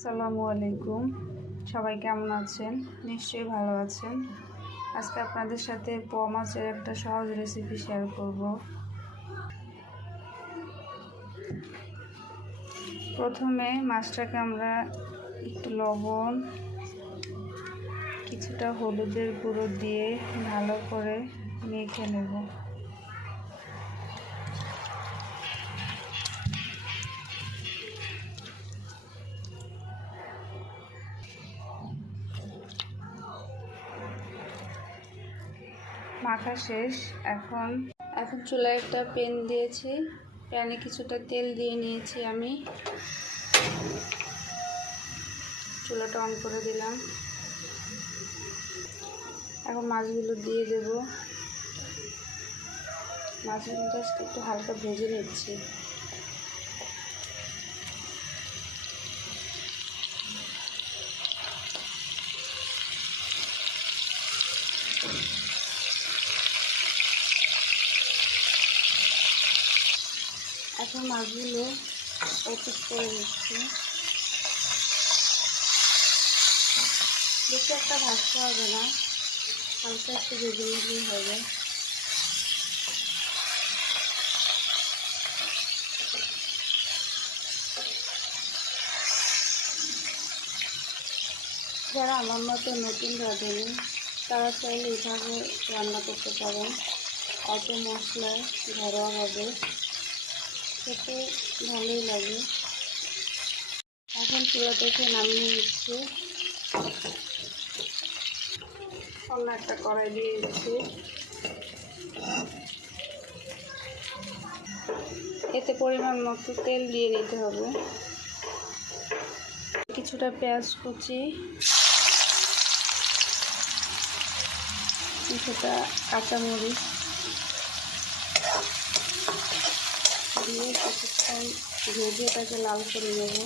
আসসালামু আলাইকুম। সবাই কেমন আছেন? নিশ্চয়ই ভালো আছেন। আজকে আপনাদের সাথে পোয়া মাছের একটা সহজ রেসিপি শেয়ার করব। প্রথমে মাছটাকে আমরা একটু লবণ, কিছুটা হলুদের গুঁড়ো দিয়ে ভালো করে মেখে নেব। মাখা শেষ। এখন চুলায় একটা প্যান দিয়েছি, প্যানে কিছুটা তেল দিয়ে নিয়েছি। আমি চুলাটা অন করে দিলাম। এখন মাছগুলো দিয়ে দেব। মাছগুলো জাস্ট একটু হালকা ভেজে নিচ্ছি। এখন মাছগুলো একটু করে দিচ্ছি। বেশি একটা ভাজতে হবে না, হালকা একটু ভেজে নিলেই হবে। যারা আমার মতো নতুন রাঁধুনি তারা চাইলে এইভাবে রান্না করতে পারেন। অল্প মশলায় ঘরোয়াভাবে, খেতে ভালোই লাগে। এখন চুলা থেকে নামিয়ে নিচ্ছি। অন্য একটা কড়াই দিয়ে দিচ্ছি। এতে পরিমাণ মতো তেল দিয়ে নিতে হবে। কিছুটা পেঁয়াজ কুচি, কিছুটা কাঁচামরিচ দিয়ে কিছুক্ষণ ভেজে তাকে লাল করে নেব।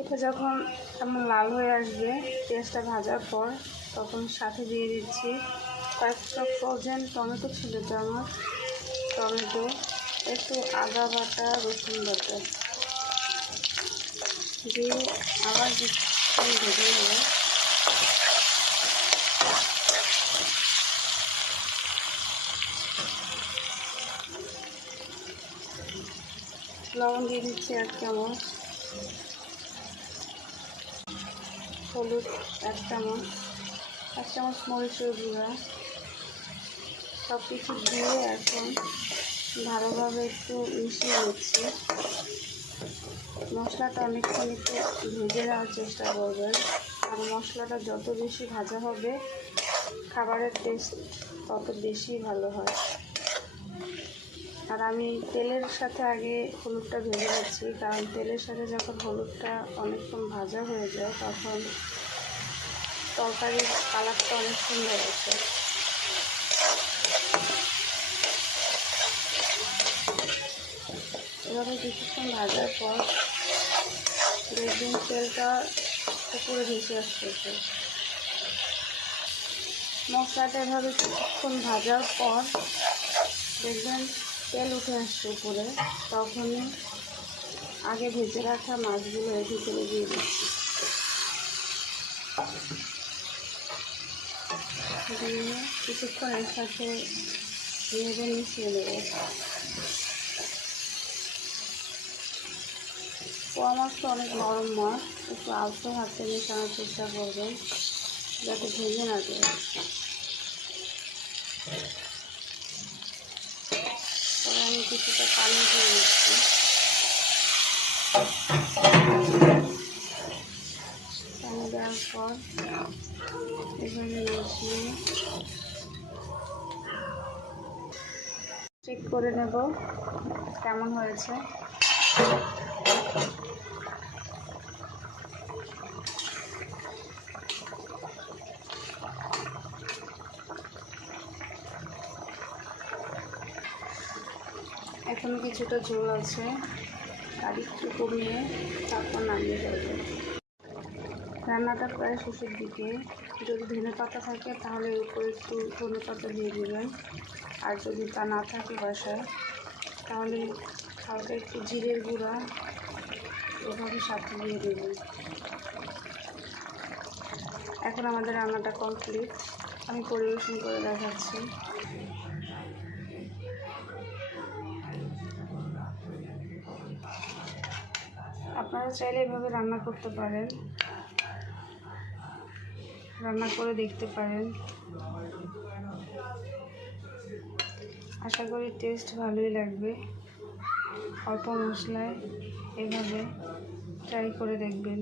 এটা যখন এমন লাল হয়ে আসবে পেঁয়াজটা ভাজার পর, তখন সাথে দিয়ে দিচ্ছি কয়েকটা ফ্রোজেন টমেটো ছিল তো আমার, টমেটো, একটু আদা বাটা, রসুন বাটা দিয়ে আবার কিছুক্ষণ ভেজে নেব। লবণ দিয়ে দিচ্ছি 1 চামচ, হলুদ 1 চামচ, 1 চামচ মরিচের গুঁড়া, সব কিছু দিয়ে এখন ভালোভাবে একটু মিশিয়ে নিচ্ছি। মশলাটা অনেকক্ষণ একটু ভেজে নেওয়ার চেষ্টা করবেন, আর মশলাটা যত বেশি ভাজা হবে খাবারের টেস্ট তত বেশি ভালো হয়। আর আমি তেলের সাথে আগে হলুদটা ভেজে নিচ্ছি, কারণ তেলের সাথে যখন হলুদটা অনেকক্ষণ ভাজা হয়ে যায় তখন তরকারির কালারটা অনেক সুন্দর আসে। এভাবে কিছুক্ষণ ভাজার পর দেখবেন তেলটা উপরে ভেসে আসতেছে। মশলাটা এভাবে কিছুক্ষণ ভাজার পর দেখবেন তেল উঠে আসছে উপরে, তখনই আগে ভেজে রাখা মাছগুলো এর ভিতরে দিয়ে দিচ্ছি। দিয়ে কিছুক্ষণ এর সাথে ভেজে মিশিয়ে নেব। পোয়া মাছটা অনেক নরম মাছ, একটু আলতো হাতে মেশানোর চেষ্টা করবেন যাতে ভেঙে না যায়। তবে আমি কিছুটা পানি দিয়ে দিচ্ছি। পানি দেওয়ার পর এখানে মিশিয়ে চেক করে নেব কেমন হয়েছে। এখনো কিছুটা ঝোল আছে, আর একটু কমিয়ে তারপর নামিয়ে ফেলবো। রান্নাটা প্রায় শেষের দিকে। যদি ধনেপাতা থাকে তাহলে এর উপরে একটু ধনেপাতা দিয়ে দেবেন, আর যদি তা না থাকে বাসায় তাহলে হালকা একটু জিরের গুঁড়া এভাবে সাথে দিয়ে দেবেন। এখন আমাদের রান্নাটা কমপ্লিট, আমি পরিবেশন করে দেখাচ্ছি। আপনারা চাইলে এভাবে রান্না করতে পারেন, রান্না করে দেখতে পারেন। আশা করি টেস্ট ভালোই লাগবে। অল্প মশলায় এভাবে ট্রাই করে দেখবেন।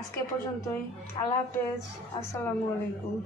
আজকে পর্যন্তই। আল্লাহ হাফেজ। আসসালামু আলাইকুম।